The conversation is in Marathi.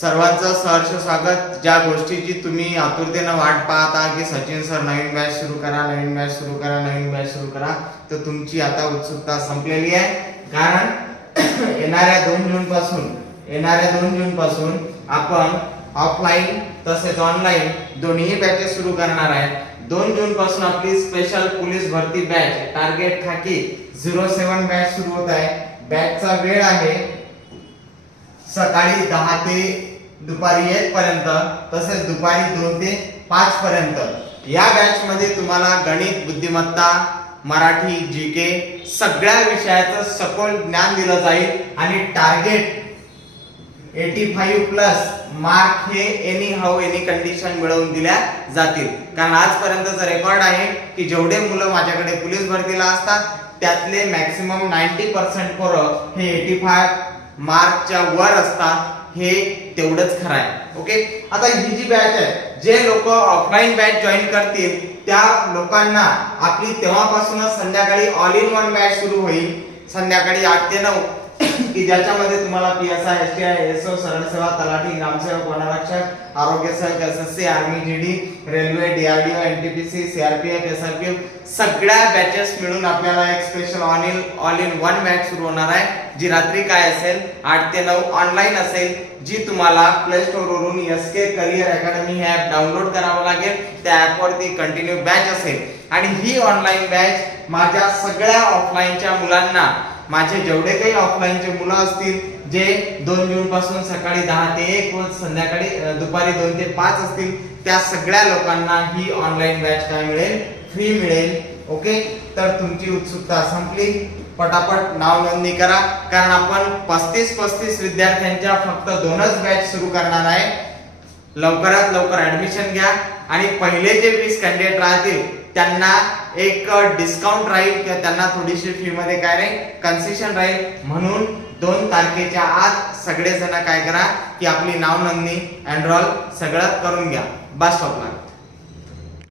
सर्वांचं सहर्ष स्वागत. ज्या गोष्टीची तुम्ही आतुरतेनं वाट पाहता की सचिन सर नवीन मॅच सुरू करा नवीन मॅच सुरू करा नवीन मॅच सुरू करा तर तुमची आता उत्सुकता संपलेली आहे. कारण येणाऱ्या दोन जून पासून येणाऱ्या दोन जून पासून आपण ऑफलाईन तसेच ऑनलाईन दोन्ही बॅचेस सुरू करणार आहे. दोन जून पासून आपली स्पेशल पोलीस भरती बॅच टार्गेट खाकी झिरो सेवन बॅच सुरू होत आहे. बॅचचा वेळ आहे सकाळी दहा ते दुपारी एक पर्यंत तसेच दुपारी दोन ते पाच पर्यंत. या बॅच मध्ये तुम्हाला गणित बुद्धिमत्ता मराठी जी के सगळ्या विषयाचं सखोल ज्ञान दिलं जाईल. आणि target eighty five plus mark हे एनी हाऊ एनी कंडिशन मिळवून दिल्या जातील. कारण आजपर्यंतचा रेकॉर्ड आहे की जेवढे मुलं माझ्याकडे पोलीस भरतीला असतात त्यातले मॅक्सिमम नाईन्टी पर्सेंट पोरं हे एटी फाय मार्कच्या वर असतात हे तेवढंच खरं आहे ओके? आता ही जी बॅच आहे जे लोक ऑफलाईन बॅच जॉईन करतील त्या लोकांना आपली तेव्हापासूनच संध्याकाळी ऑल इन वन बॅच सुरू होईल. संध्याकाळी आठ ते नऊ. की ज्याच्यामध्ये तुम्हाला P S I S T I S O सरळ सेवा तलाठी ग्रामसेवक वनरक्षक आरोग्य सेवक S S C army G D railway DRDO N T P C CRPF S R P F सगळ्या बॅचेस मिळून आपल्याला एक special on in all in one batch सुरू होणार आहे. जी रात्री काय असेल आठ ते नऊ ऑनलाईन असेल जी तुम्हाला प्ले स्टोर वरून एस के करिअर अकॅडमी हे ऍप डाउनलोड करावं लागेल. त्या ऍपवरती कंटिन्यू बॅच असेल. आणि ही ऑनलाईन बॅच माझ्या सगळ्या ऑफलाईनच्या मुलांना माझे जेवढे काही ऑफलाईनचे मुलं असतील जे दोन जून पासून सकाळी दहा ते एक व संध्याकाळी दुपारी दोन ते पाच असतील त्या सगळ्या लोकांना ही ऑनलाईन बॅच काय मिळेल फ्री मिळेल ओके तर तुमची उत्सुकता संपली. पटापट नाव नोंदणी करा कारण आपण पस्तीस पस्तीस विद्यार्थ्यांच्या फक्त दोनच बॅच सुरू करणार आहे. लवकरात लवकर ऍडमिशन घ्या. आणि पहिले जे वीस कॅन्डिडेट राहतील त्यांना एक डिस्काउंट राहील किंवा त्यांना थोडीशी फी मध्ये काय राहील? कन्सेशन राहील. म्हणून दोन तारखेच्या आत सगळेजण काय करा की आपली नाव नोंदणी एनरोल सगळं करून घ्या. बस स्टॉपला